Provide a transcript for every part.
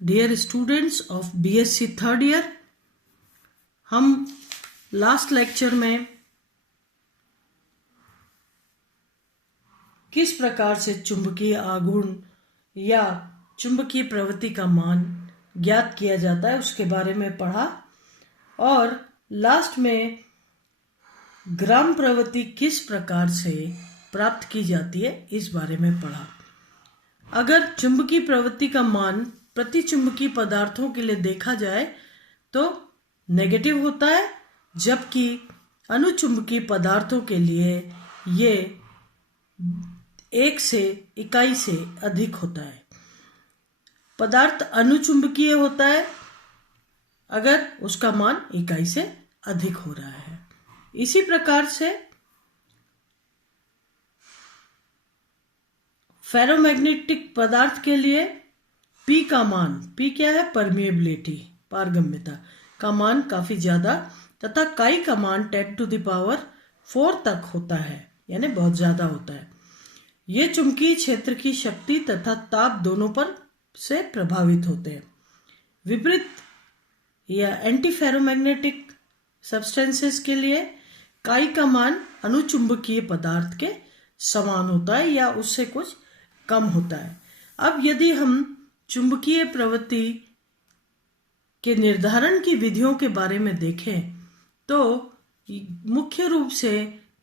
Dear students of BSc third year, हम last lecture में किस प्रकार से चुंबकीय आघूर्ण या चुंबकीय प्रवृत्ति का मान ज्ञात किया जाता है उसके बारे में पढ़ा और लास्ट में ग्राम प्रवृत्ति किस प्रकार से प्राप्त की जाती है इस बारे में पढ़ा। अगर चुंबकीय प्रवृत्ति का मान प्रतिचुंबकीय पदार्थों के लिए देखा जाए तो नेगेटिव होता है, जबकि अनुचुंबकीय पदार्थों के लिए ये 1 से इकाई से अधिक होता है। पदार्थ अनुचुंबकीय होता है अगर उसका मान इकाई से अधिक हो रहा है। इसी प्रकार से फेरोमैग्नेटिक पदार्थ के लिए P का मान, P क्या है? परमिएबिलिटी, पारगम्यता का मान काफी ज्यादा तथा काई का मान 10⁴ तक होता है, यानी बहुत ज्यादा होता है। ये चुंबकीय क्षेत्र की शक्ति तथा ताप दोनों पर से प्रभावित होते हैं। विपरीत या एंटी फेरोमैग्नेटिक सब्सटेंसेस के लिए काई का मान अनुचुंबकीय पदार्थ के समान होता है या उससे कुछ कम होता है। अब यदि हम चुंबकीय प्रवृत्ति के निर्धारण की विधियों के बारे में देखें तो मुख्य रूप से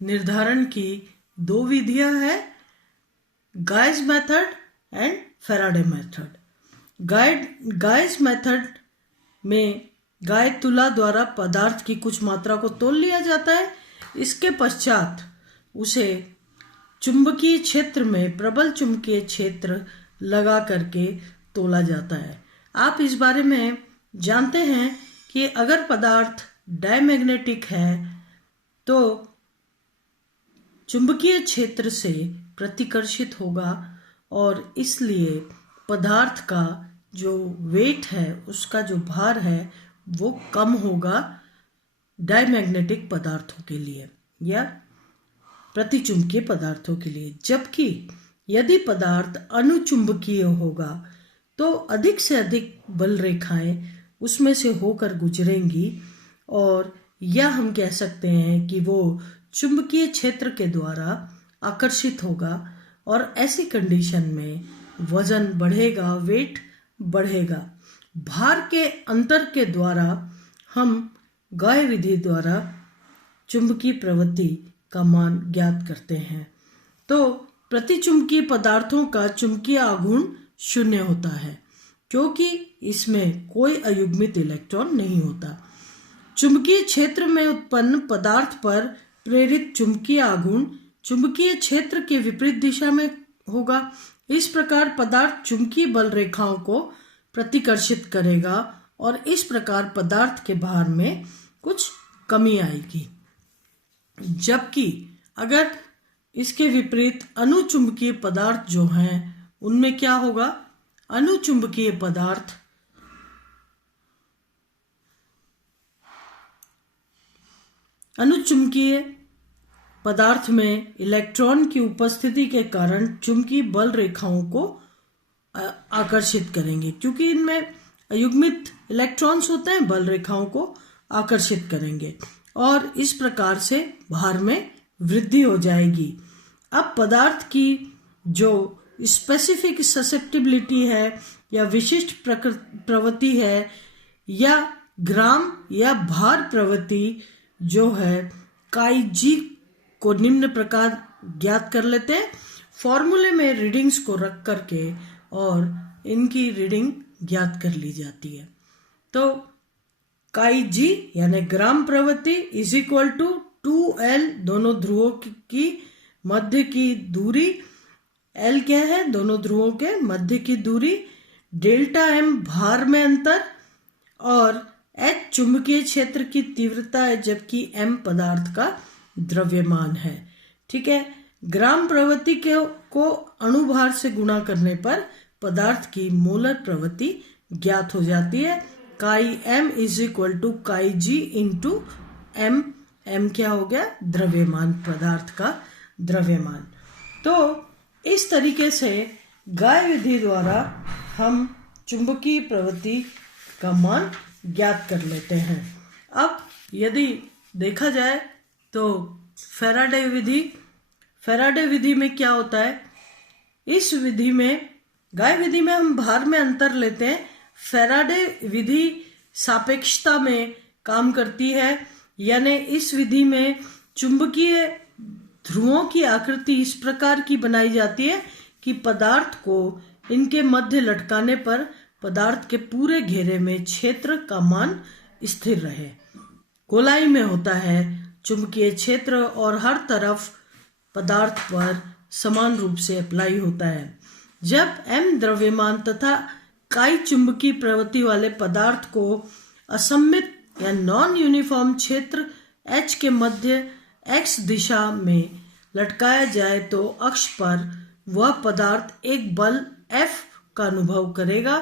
निर्धारण की 2 विधियां हैं, guys method and Faraday method. Guys method में गाय तुला द्वारा पदार्थ की कुछ मात्रा को तोल लिया जाता है। इसके पश्चात उसे चुंबकीय क्षेत्र में प्रबल चुंबकीय क्षेत्र लगा करके तोला जाता है। आप इस बारे में जानते हैं कि अगर पदार्थ डायमैग्नेटिक है तो चुंबकीय क्षेत्र से प्रतिकर्षित होगा और इसलिए पदार्थ का जो वेट है, उसका जो भार है वो कम होगा डायमैग्नेटिक पदार्थों के लिए या प्रतिचुंबकीय पदार्थों के लिए। जबकि यदि पदार्थ अनुचुंबकीय होगा तो अधिक से अधिक बल रेखाएं उसमें से होकर गुजरेंगी और या हम कह सकते हैं कि वो चुंबकीय क्षेत्र के द्वारा आकर्षित होगा और ऐसी कंडीशन में वजन बढ़ेगा, वेट बढ़ेगा। भार के अंतर के द्वारा हम गाय विधि द्वारा चुंबकीय प्रवृत्ति का मान ज्ञात करते हैं। तो प्रतिचुंबकीय पदार्थों का चुंबकीय आघूर्ण 0 होता है क्योंकि इसमें कोई अयुग्मित इलेक्ट्रॉन नहीं होता। चुंबकीय क्षेत्र में उत्पन्न पदार्थ पर प्रेरित चुंबकीय आघूर्ण चुंबकीय क्षेत्र के विपरीत दिशा में होगा। इस प्रकार पदार्थ चुंबकीय बल रेखाओं को प्रतिकर्षित करेगा और इस प्रकार पदार्थ के भार में कुछ कमी आएगी। जबकि अगर इसके विपरीत अनुचुंबकीय पदार्थ जो हैं उनमें क्या होगा? अनुचुंबकीय पदार्थ में इलेक्ट्रॉन की उपस्थिति के कारण चुंबकीय बल रेखाओं को आकर्षित करेंगे, क्योंकि इनमें अयुग्मित इलेक्ट्रॉन्स होते हैं, बल रेखाओं को आकर्षित करेंगे और इस प्रकार से भार में वृद्धि हो जाएगी। अब पदार्थ की जो स्पेसिफिक ससेप्टिबिलिटी है या विशिष्ट प्रवृत्ति है या ग्राम या भार प्रवृत्ति जो है, काई जी को निम्न प्रकार ज्ञात कर लेते हैं फॉर्मूले में रीडिंग्स को रख करके और इनकी रीडिंग ज्ञात कर ली जाती है। तो काई जी यानी ग्राम प्रवृत्ति इज इक्वल टू 2L, दोनों ध्रुवों की मध्य की दूरी, L क्या है? दोनों ध्रुवों के मध्य की दूरी, ΔM भार में अंतर और H चुंबकीय क्षेत्र की तीव्रता है, जबकि M पदार्थ का द्रव्यमान है। ठीक है। ग्राम प्रवृत्ति को अणुभार से गुणा करने पर पदार्थ की मोलर प्रवृत्ति ज्ञात हो जाती है। काई M इज इक्वल टू काई जी इंटू M। M क्या हो गया? द्रव्यमान, पदार्थ का द्रव्यमान। तो इस तरीके से गाय विधि द्वारा हम चुंबकीय प्रवृत्ति का मान ज्ञात कर लेते हैं। अब यदि देखा जाए तो फैराडे विधि में क्या होता है, इस विधि में, गाय विधि में हम भार में अंतर लेते हैं, फैराडे विधि सापेक्षता में काम करती है। यानी इस विधि में चुंबकीय ध्रुवों की आकृति इस प्रकार की बनाई जाती है कि पदार्थ को इनके मध्य लटकाने पर पदार्थ के पूरे घेरे में क्षेत्र का मान स्थिर रहे। गोलाई में होता है चुंबकीय क्षेत्र और हर तरफ पदार्थ पर समान रूप से अप्लाई होता है। जब m द्रव्यमान तथा काई चुंबकीय प्रवृत्ति वाले पदार्थ को असममित या नॉन यूनिफॉर्म क्षेत्र H के मध्य x दिशा में लटकाया जाए तो अक्ष पर वह पदार्थ एक बल F का अनुभव करेगा।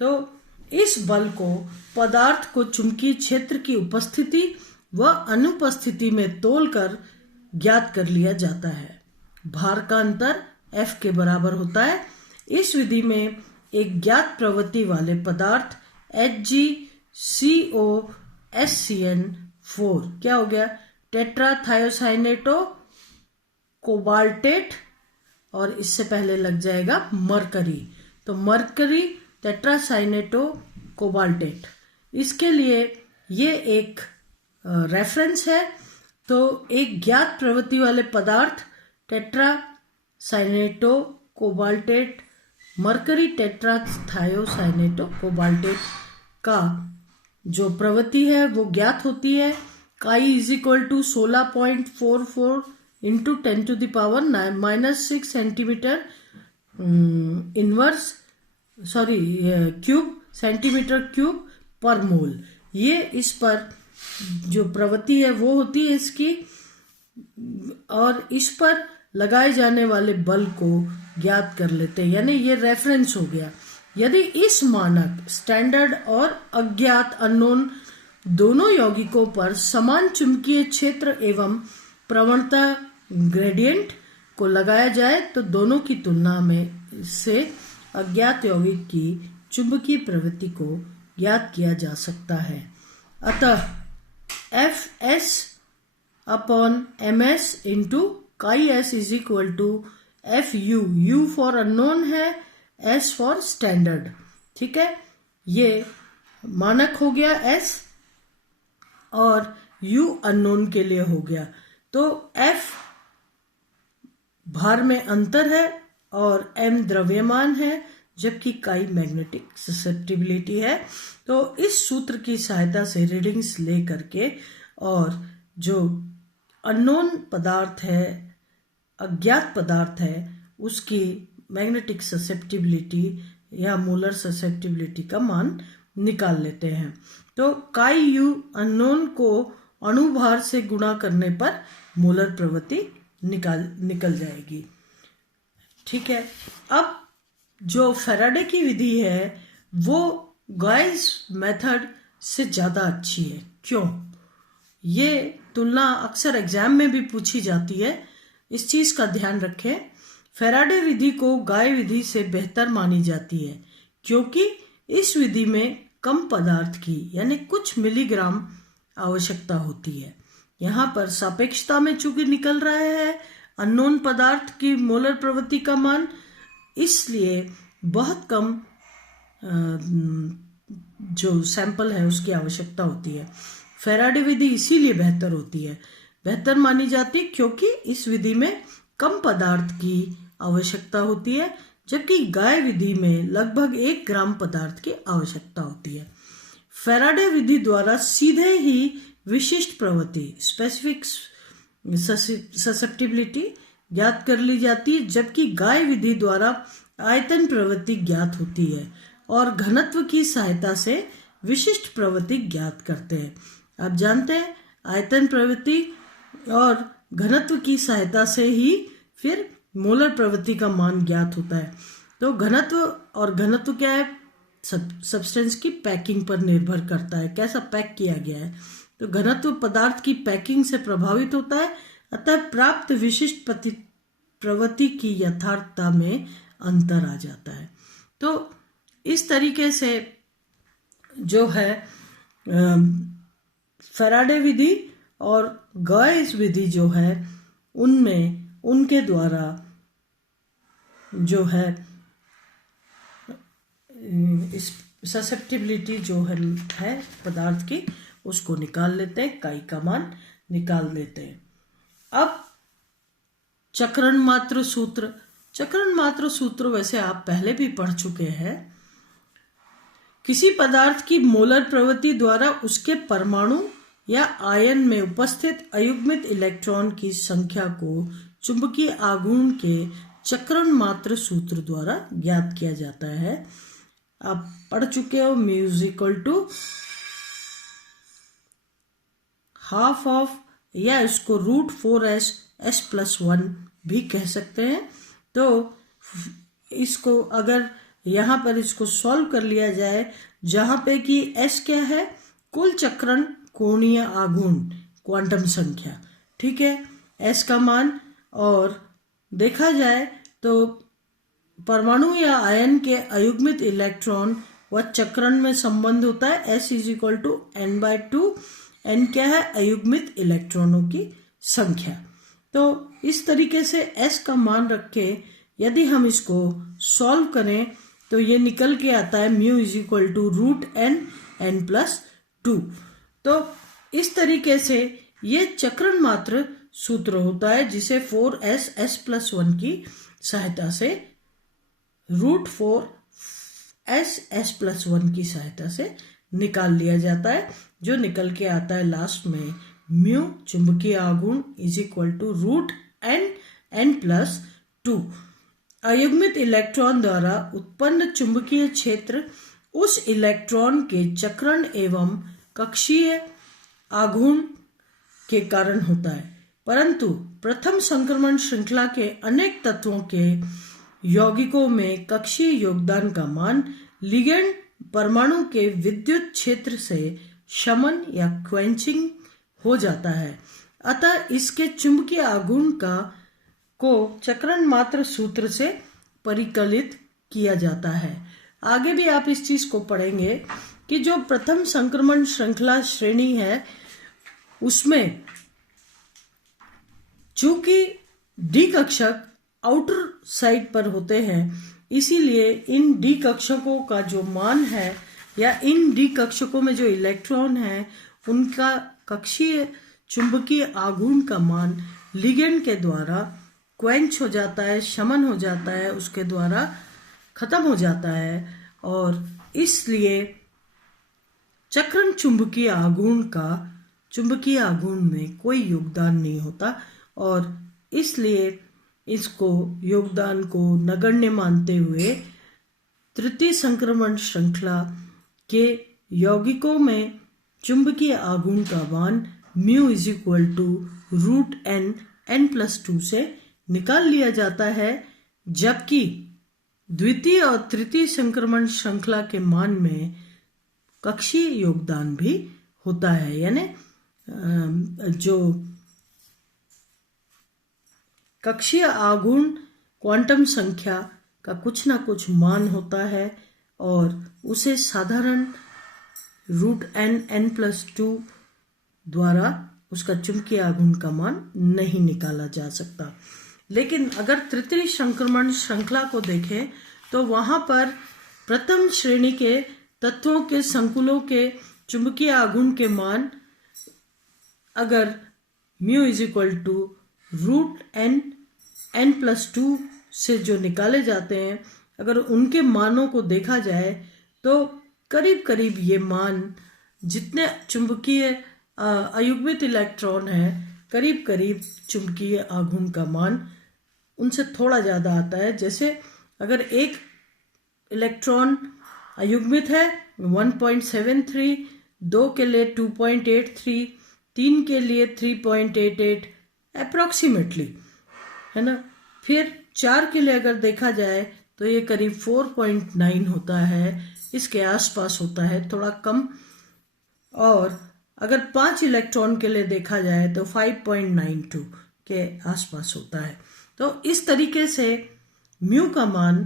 तो इस बल को पदार्थ को चुंबकीय क्षेत्र की उपस्थिति व अनुपस्थिति में तोलकर ज्ञात कर लिया जाता है। भार का अंतर F के बराबर होता है। इस विधि में एक ज्ञात प्रवृत्ति वाले पदार्थ HgCOSCN4 क्या हो गया, टेट्राथायोसाइनेटो कोबाल्टेट, और इससे पहले लग जाएगा मरकरी, तो मरकरी टेट्रासाइनेटो कोबाल्टेट। इसके लिए ये एक रेफरेंस है। तो एक ज्ञात प्रवृत्ति वाले पदार्थ tetracyanato cobaltate mercury tetrathiocyanato cobaltate का जो प्रवृत्ति है वो ज्ञात होती है। Chi is equal to 16.44 into 10⁻⁻6 centimetre centimetre cube पर मोल। ये इस पर जो प्रवृत्ति है वो होती है इसकी, और इस पर लगाए जाने वाले बल को ज्ञात कर लेते हैं। यानी ये रेफरेंस हो गया। यदि इस मानक स्टैंडर्ड और अज्ञात अननोन दोनों यौगिकों पर समान चुंबकीय क्षेत्र एवं प्रवणता ग्रेडियंट को लगाया जाए तो दोनों की तुलना में से अज्ञात यौगिक की चुंबकीय प्रवृत्ति को ज्ञात किया जा सकता है। अतः Fs upon ms into chi s is equal to Fu, U for unknown है, S फॉर स्टैंडर्ड। ठीक है, ये मानक हो गया S और U अननोन के लिए हो गया। तो F भार में अंतर है और M द्रव्यमान है, जबकि काई मैग्नेटिक ससेप्टिबिलिटी है। तो इस सूत्र की सहायता से रीडिंग्स ले करके और जो अननोन पदार्थ है, अज्ञात पदार्थ है, उसकी मैग्नेटिक ससेप्टिबिलिटी या मोलर ससेप्टिबिलिटी का मान निकाल लेते हैं। तो काई यू अननोन को अणुभार से गुणा करने पर मोलर प्रवृत्ति निकल जाएगी। ठीक है, अब जो फैराडे की विधि है वो गॉस मेथड से ज़्यादा अच्छी है। क्यों? ये तुलना अक्सर एग्जाम में भी पूछी जाती है, इस चीज़ का ध्यान रखें। फैराडे विधि को गाय विधि से बेहतर मानी जाती है क्योंकि इस विधि में कम पदार्थ की यानी कुछ मिलीग्राम आवश्यकता होती है। यहाँ पर सापेक्षता में चूंकि निकल रहा है अननोन पदार्थ की मोलर प्रवृत्ति का मान, इसलिए बहुत कम जो सैंपल है उसकी आवश्यकता होती है। फैराडे विधि इसीलिए बेहतर मानी जाती है क्योंकि इस विधि में कम पदार्थ की आवश्यकता होती है, जबकि गाय विधि में लगभग 1 ग्राम पदार्थ की आवश्यकता होती है। फैराडे विधि द्वारा सीधे ही विशिष्ट प्रवृत्ति स्पेसिफिक ससेप्टिबिलिटी ज्ञात कर ली जाती है, जबकि गाय विधि द्वारा आयतन प्रवृत्ति ज्ञात होती है और घनत्व की सहायता से विशिष्ट प्रवृत्ति ज्ञात करते हैं। आप जानते हैं आयतन प्रवृत्ति और घनत्व की सहायता से ही फिर मोलर प्रवृत्ति का मान ज्ञात होता है। तो घनत्व क्या है? सब्सटेंस की पैकिंग पर निर्भर करता है, कैसा पैक किया गया है। तो घनत्व पदार्थ की पैकिंग से प्रभावित होता है, अतः प्राप्त विशिष्ट प्रवृत्ति की यथार्थता में अंतर आ जाता है। तो इस तरीके से जो है फैराडे विधि और गॉस विधि जो है उनमें उनके द्वारा जो है इस ससेप्टिबिलिटी जो है पदार्थ की उसको निकाल लेते हैं, काई का मान निकाल देते हैं। अब चक्रण मात्र सूत्र, चक्रण मात्र सूत्र वैसे आप पहले भी पढ़ चुके हैं। किसी पदार्थ की मोलर प्रवृत्ति द्वारा उसके परमाणु या आयन में उपस्थित अयुग्मित इलेक्ट्रॉन की संख्या को चुंबकीय आघूर्ण के चक्रण मात्र सूत्र द्वारा ज्ञात किया जाता है। आप पढ़ चुके हो mu is equal to half of, या इसको √4s s+1 भी कह सकते हैं। तो इसको अगर यहाँ पर इसको सॉल्व कर लिया जाए, जहाँ पे कि s क्या है, कुल चक्रण कोणीय आघूर्ण क्वांटम संख्या, ठीक है, s का मान, और देखा जाए तो परमाणु या आयन के अयुग्मित इलेक्ट्रॉन व चक्रण में संबंध होता है s = n/2। n क्या है, अयुग्मित इलेक्ट्रॉनों की संख्या। तो इस तरीके से s का मान रख के यदि हम इसको सॉल्व करें तो ये निकल के आता है μ = √n+2। तो इस तरीके से ये चक्रण मात्र सूत्र होता है जिसे 4s s+1 की सहायता से √4s s+1 की सहायता से निकाल लिया जाता है, जो निकल के आता है लास्ट में म्यू चुंबकीय आघूर्ण = √n+2। अयुग्मित इलेक्ट्रॉन द्वारा उत्पन्न चुंबकीय क्षेत्र उस इलेक्ट्रॉन के चक्रण एवं कक्षीय आघूर्ण के कारण होता है, परंतु प्रथम संक्रमण श्रृंखला के अनेक तत्वों के यौगिकों में कक्षीय योगदान का मान लिगेंड परमाणु के विद्युत क्षेत्र से शमन या क्वेंचिंग हो जाता है। अतः इसके चुंबकीय आघूर्ण को चक्रण मात्र सूत्र से परिकलित किया जाता है। आगे भी आप इस चीज को पढ़ेंगे कि जो प्रथम संक्रमण श्रृंखला श्रेणी है उसमें चूंकि डी कक्षक आउटर साइड पर होते हैं, इसीलिए इन डी कक्षकों का जो मान है या इन डी कक्षकों में जो इलेक्ट्रॉन है उनका कक्षीय चुंबकीय आघूर्ण का मान लिगेंड के द्वारा क्वेंच हो जाता है, शमन हो जाता है, उसके द्वारा खत्म हो जाता है, और इसलिए चक्रण चुंबकीय आघूर्ण का चुंबकीय आघूर्ण में कोई योगदान नहीं होता, और इसलिए इसको योगदान को नगण्य मानते हुए तृतीय संक्रमण श्रृंखला के यौगिकों में चुंबकीय आघूर्ण का मान म्यू = √n+2 से निकाल लिया जाता है, जबकि द्वितीय और तृतीय संक्रमण श्रृंखला के मान में कक्षीय योगदान भी होता है, यानी जो कक्षीय आघूर्ण क्वांटम संख्या का कुछ ना कुछ मान होता है और उसे साधारण √n+2 द्वारा उसका चुंबकीय आघूर्ण का मान नहीं निकाला जा सकता। लेकिन अगर तृतीय संक्रमण श्रृंखला को देखें तो वहां पर प्रथम श्रेणी के तत्वों के संकुलों के चुंबकीय आघूर्ण के मान अगर म्यू = √n+2 से जो निकाले जाते हैं, अगर उनके मानों को देखा जाए तो करीब करीब ये मान जितने चुंबकीय अयुग्मित इलेक्ट्रॉन है, करीब करीब चुंबकीय आघूर्ण का मान उनसे थोड़ा ज़्यादा आता है। जैसे अगर एक इलेक्ट्रॉन अयुग्मित है 1.73, 2 के लिए 2.83, 3 के लिए 3.88 अप्रॉक्सीमेटली, है ना। फिर 4 के लिए अगर देखा जाए तो ये करीब 4.9 होता है, इसके आसपास होता है, थोड़ा कम। और अगर 5 इलेक्ट्रॉन के लिए देखा जाए तो 5.92 के आसपास होता है। तो इस तरीके से म्यू का मान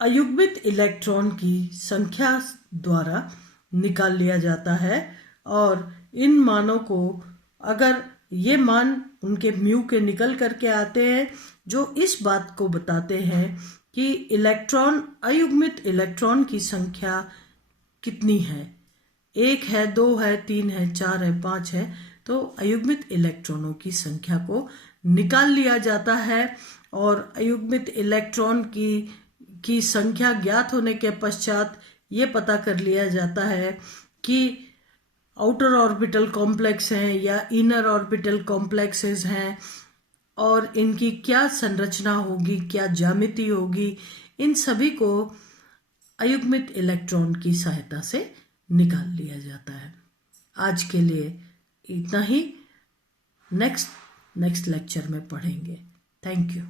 अयुग्मित इलेक्ट्रॉन की संख्या द्वारा निकाल लिया जाता है। और इन मानों को, अगर ये मान उनके म्यू के निकल करके आते हैं, जो इस बात को बताते हैं कि इलेक्ट्रॉन, अयुग्मित इलेक्ट्रॉन की संख्या कितनी है, 1 है, 2 है, 3 है, 4 है, 5 है, तो अयुग्मित इलेक्ट्रॉनों की संख्या को निकाल लिया जाता है। और अयुग्मित इलेक्ट्रॉन की संख्या ज्ञात होने के पश्चात ये पता कर लिया जाता है कि आउटर ऑर्बिटल कॉम्प्लेक्स हैं या इनर ऑर्बिटल कॉम्प्लेक्सेस हैं, और इनकी क्या संरचना होगी, क्या ज्यामिति होगी, इन सभी को अयुग्मित इलेक्ट्रॉन की सहायता से निकाल लिया जाता है। आज के लिए इतना ही, नेक्स्ट लेक्चर में पढ़ेंगे। Thank you.